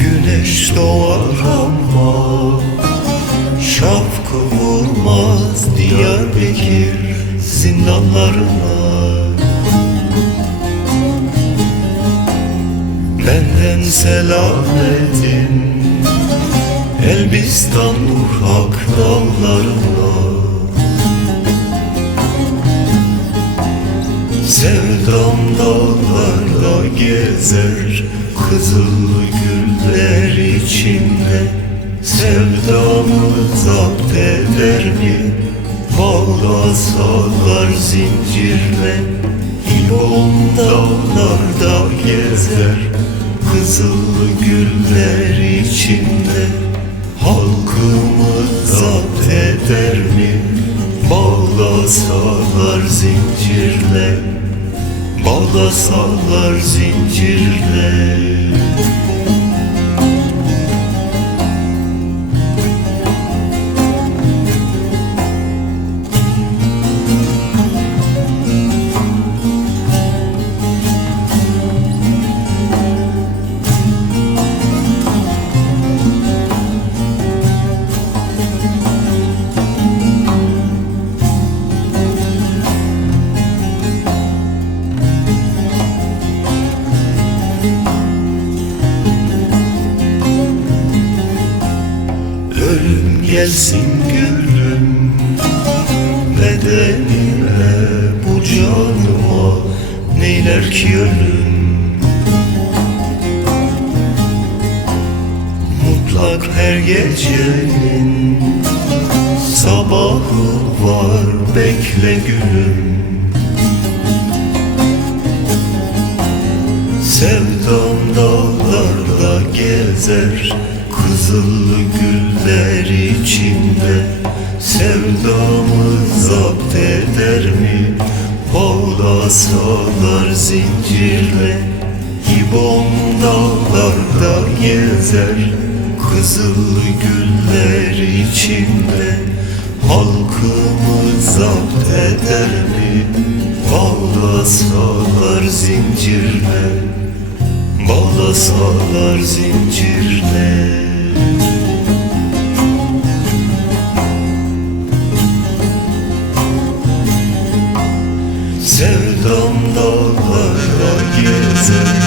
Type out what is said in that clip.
Güneş doğar ama şafkı vurmaz Diyarbakır zindanlarına. Benden selam edin Elbistan Nurhak dağlarına. Sevdam dağlarda gezer kızıl güller içinde. Sevdamı zapt eder mi bağlasalar zincirle. İlon dağlarda gezer kızıl güller içinde. Halkımı zapt eder mi bağlasalar zincirle. Bağlasalar zincirle. Ölüm gelsin gülüm bedenime, bu canıma neyler ki ölüm. Mutlak her gecenin sabahı var, bekle gülüm. Sevdam dağlarda gezer kızıl güller içinde. Sevdamı zapt eder mi bağlasalar zincirle. İbom dağlarda gezer kızıl güller içinde. Halkımı zapt eder mi bağlasalar zincirle. Bağlasalar zincirle. Sevdam dağlarda gezer